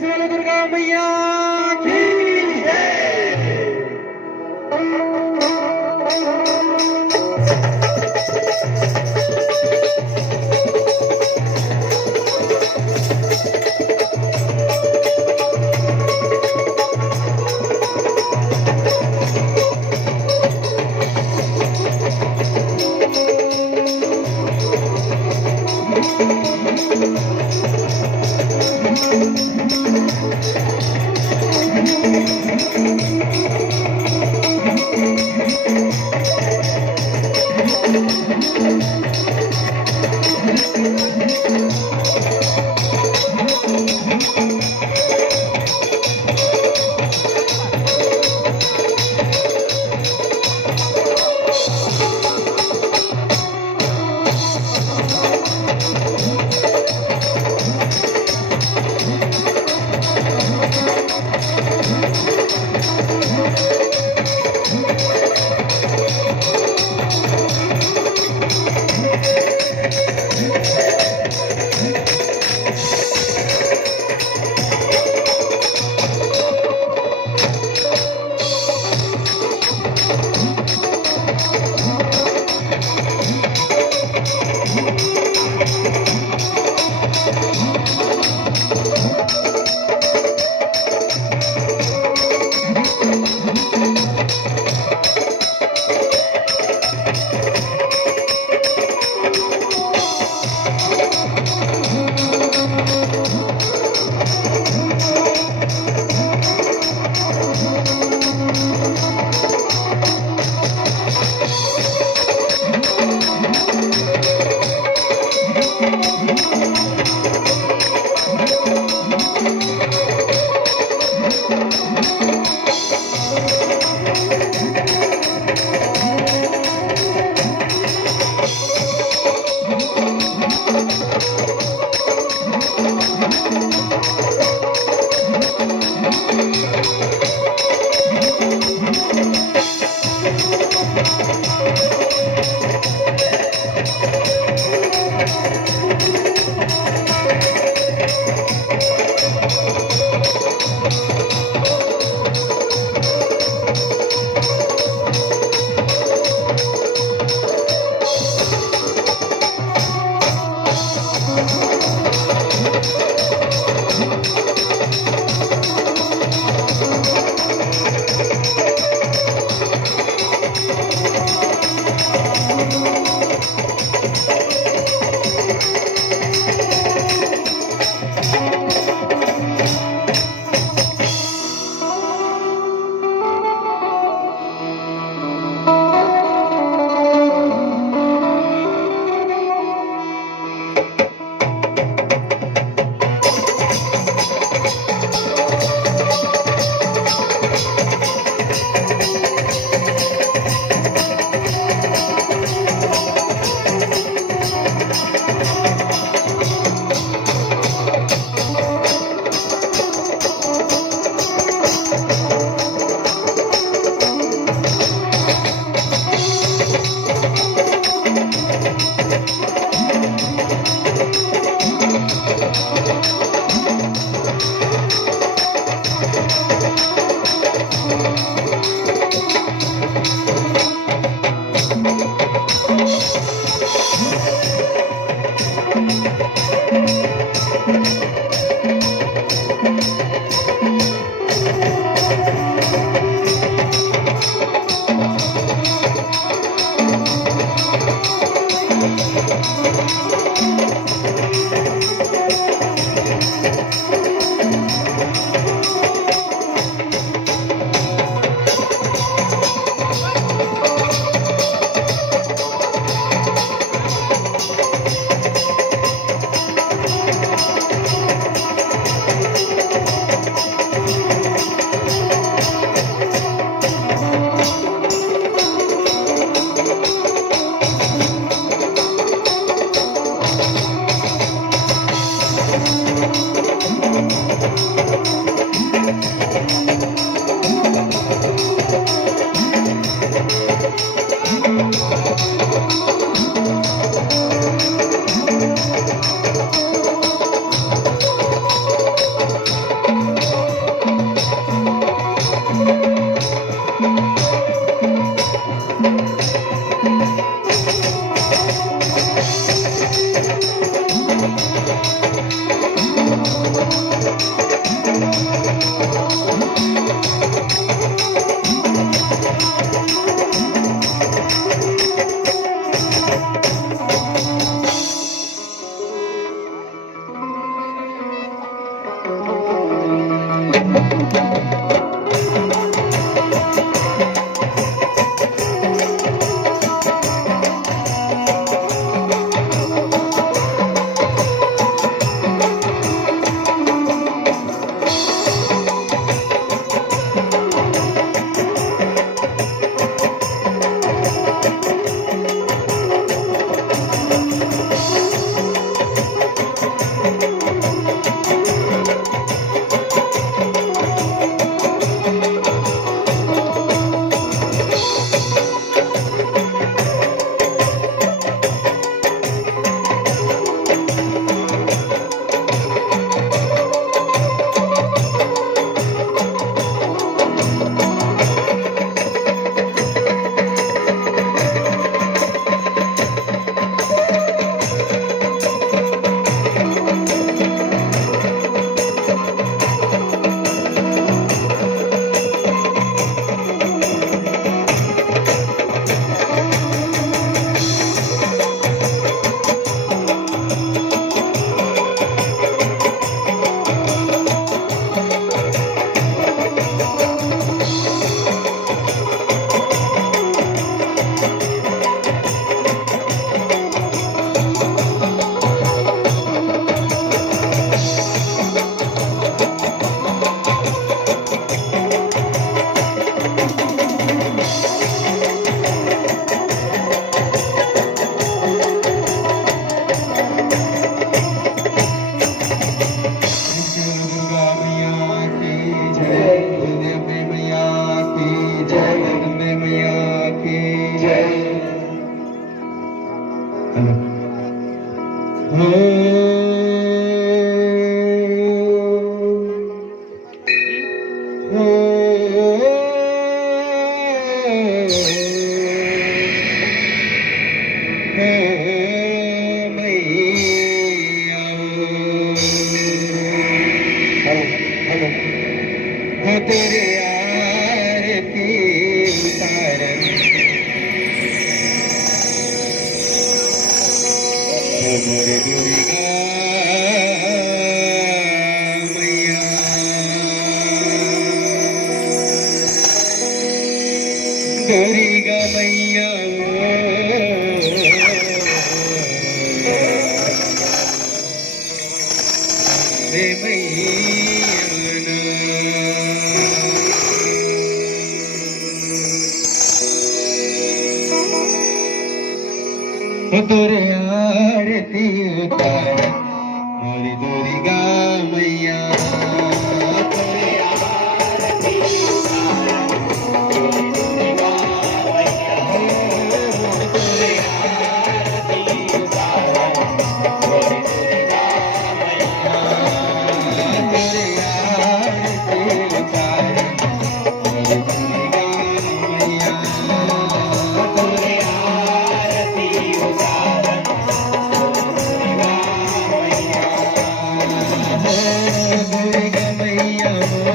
बोलो दुर्गा मैया की तेरे आरती उतारन मोर दुर्गा मैया दुर्गा मैया तोरे आरती उतार मोरी दुर्गा मैया तोरे आरती उतार मोरी दुर्गा मैया तोरे आरती उतार मोरी दुर्गा मैया तोरे आरती उतार मोरी दुर्गा मैया तोरे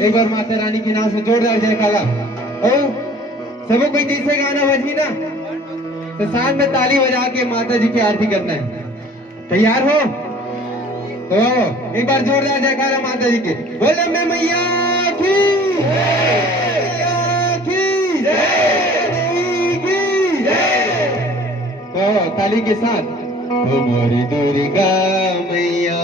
एक बार माता रानी के नाम से जोरदार जयकारा। ओ सबको कोई दिल से गाना बजी ना तो साथ में ताली बजा के माता जी की आरती करना है। तैयार हो तो एक बार जोरदार जयकारा माता जी के। बोले मैं मैया की तो ताली के साथ मोरी दुर्गा मैया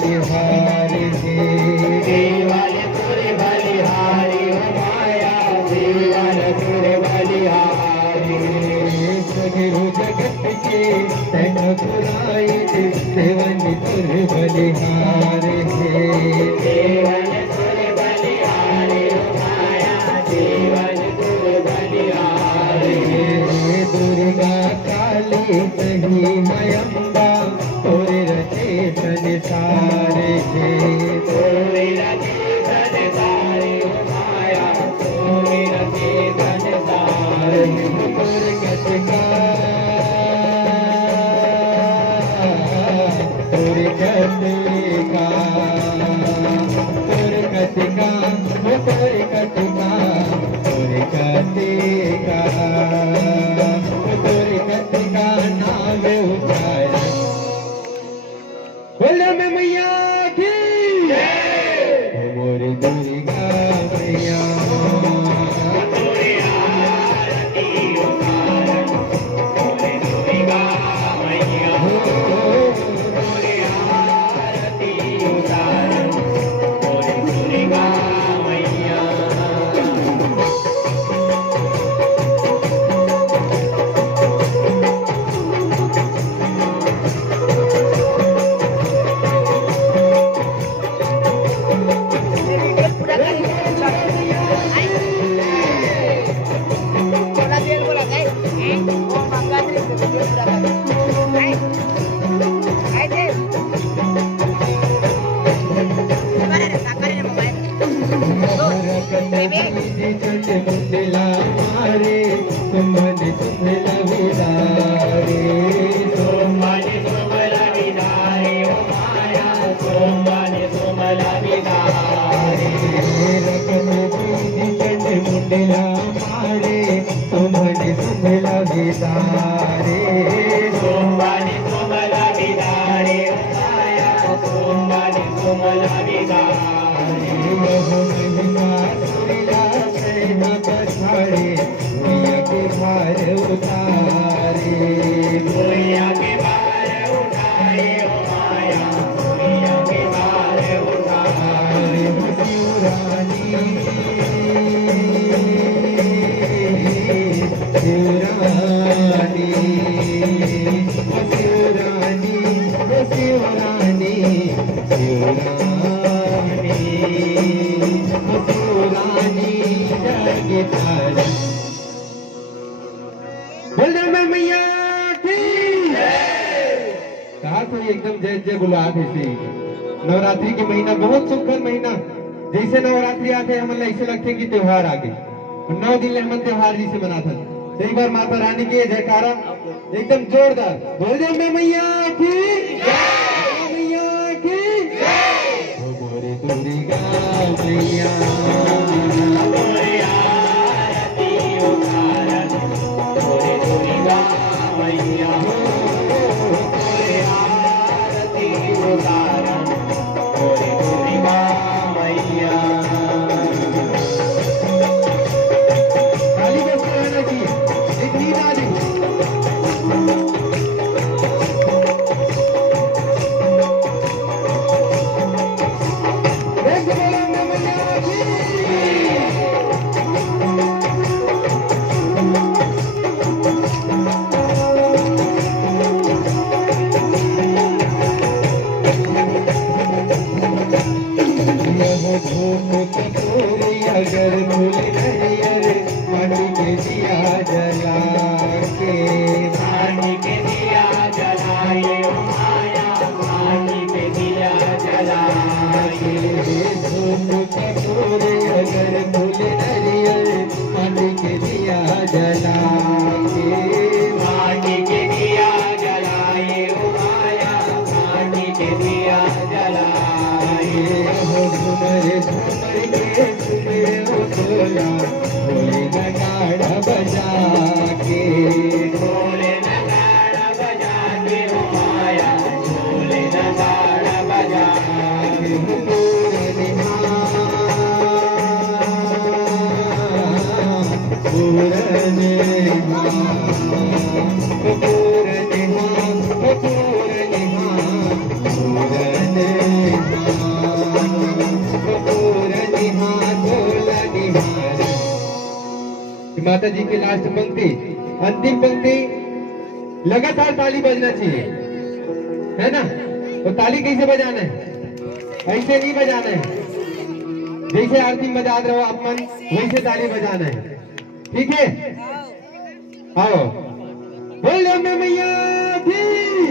बलिहारी देवालपुर बलिहारी हो माया देवालपुर बलिहारी सगरो जगत के तन पुराई देवनपुर बलिहारी देवलपुर बलिहारी हो माया देवलपुर बलिहारी दुर्गा काली सही मयम्बा तोरे रचे संसारे तोरे रचे संसारे हो माया तोरे रचे संसारे तोरे कतिका तोरे कतिका तोरे कतिका तोरे कतिका तोरे कतिका तोरे कतिका नाम उचार बोले में मैया की मोरे दुर्गा मैया तोरे आरती उतारन तोरे दुर्गा मैया तोरे आरती उतारन तोरे दुर्गा मैया मुंडला मारे तुम्हारे तुम्हें विदारे सोमवारी सोमला विदारे ओ माया सोमवारी सोमला विदारे मुंडला मारे तुम्हारे तुम्हें विदारे सोमवारी सोमला विदारे ओ माया सोमवारी सोमला विदारे के भार उतारे दुनिया के भार उठाए ओ माया दुनिया के भार उठाए शिवरानी शिवरानी शिवरानी शिवरानी शिवरानी शिवरानी जगतार बोलने में मैया की कहा तो एकदम जय जय बुला थे नवरात्रि के महीना बहुत सुखद महीना जैसे नवरात्रि आते हम ऐसे लगते कि त्योहार आ गए 9 दिन हम त्योहार जी से मनाते एक बार माता रानी के जयकारा एकदम जोरदार बोलने में मैया की मैया की मोरे दुर्गा मैया तोरे आरती उतारन तोरे दुर्गा मैया तोरे आरती उतारन तोरे दुर्गा मैया खाली बस रहना चाहिए एक नींद आ जाएगी अगर फूल नरियर माटी के दिया जला के माटी के दिया जलाए ओ माया माटी के दिया जलाए धूप कपूरे अगर फूल नरियर माटी के दिया जला के माटी के दिया जलाए ओ माया माटी के दिया जलाए झूमर झूमर के सुने बोला बोले नगाड़ा बजा के ढोले नगाड़ा बजा के ओ माया ढोले नगाड़ा बजा के पूरन माता जी की लास्ट पंक्ति, अंतिम पंक्ति लगातार ताली बजना चाहिए, है ना। तो ताली कैसे बजाना है? ऐसे नहीं बजाना है, जैसे आरती में बजा रहे हो आप मन वैसे ताली बजाना है, ठीक है। आओ बोल अम्बे मैया की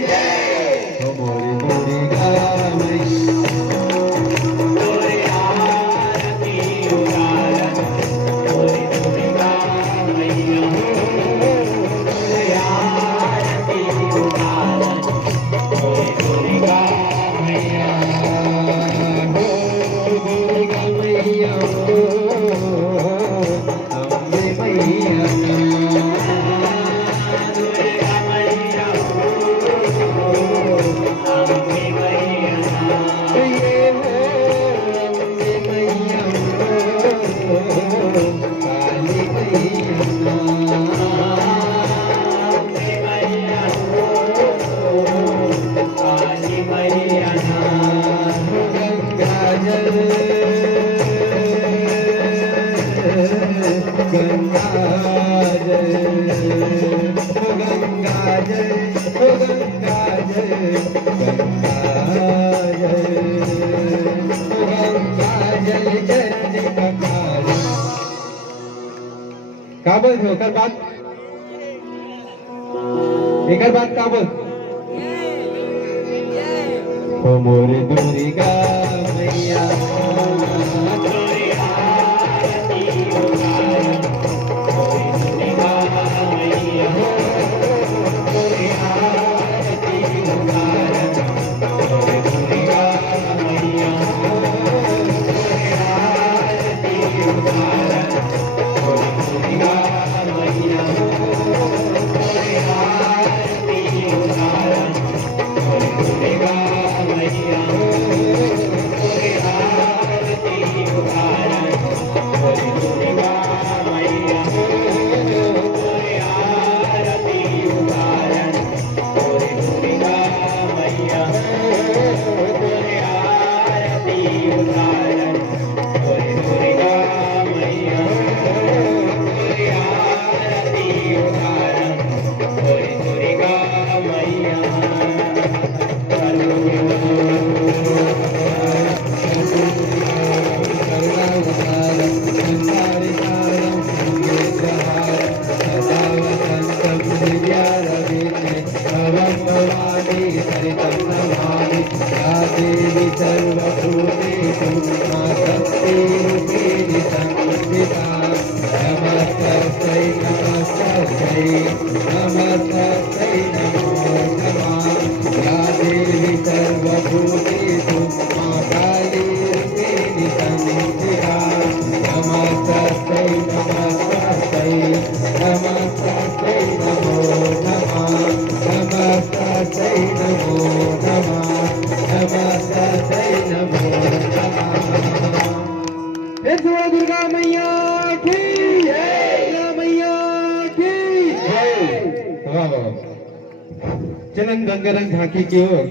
जय। ओ मोरी मोरी गा मैया तोरे आरती उतारन तोरी दुर्गा मैया तोरे आरती उतारन तोरी दुर्गा मैया दुर्गा मैया अम्बे मैया दुर्गा मैया अम्बे मैया ये हो अम्बे मैया काली मैया अम्बे मैया काली मैया गंगा जल गंगा जल गंगा जल गंगा जल गंगा जल जल कपाल। का बोल रहे हो कर बात, एक बात का बोल। ओ मोरे दुर्गा मैया तोरी आरती उतारन तोरी दुर्गा मैया तोरी आरती उतारन तोरी दुर्गा मैया तोरी आरती उतारन तोरी दुर्गा मैया तोरी आरती उतारन तोरी दुर्गा मैया तोरी आरती उतारन तोरी दुर्गा मैया तोरी आरती उतारन तोरी दुर्गा मैया तोरी आरती उतारन तोरी दुर्गा मैया तोरी आरती उतारन तोरी दुर्गा मैया देवी सर्वभूतेषु शक्तिरूपेण संस्थिता नमस्तस्यै नमस्तस्यै नमस्तस्यै नमो नमः। या देवी सर्वभूतेषु कालीरूपेण संस्थिता नमस्तस्यै नमस्तस्यै नमस्तस्यै नमो नमः। नमस्तस्यै नमो नमः नमस्तस्यै नमो नमः। फिर से बोलो दुर्गा मैया की जय, दुर्गा मैया की जय। वाह वाह। चलन रंगारंग झांकी की ओर।